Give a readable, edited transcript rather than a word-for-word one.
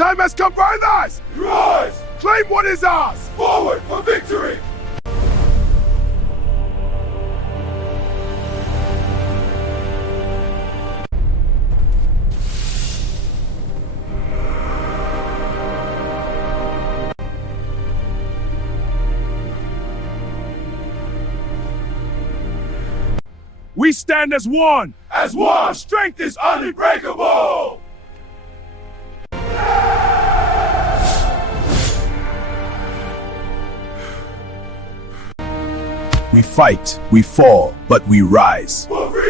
time has come, brothers! Rise! Claim what is ours! Forward for victory! We stand as one! As one, strength is unbreakable! We fight, we fall, but we rise. For freedom!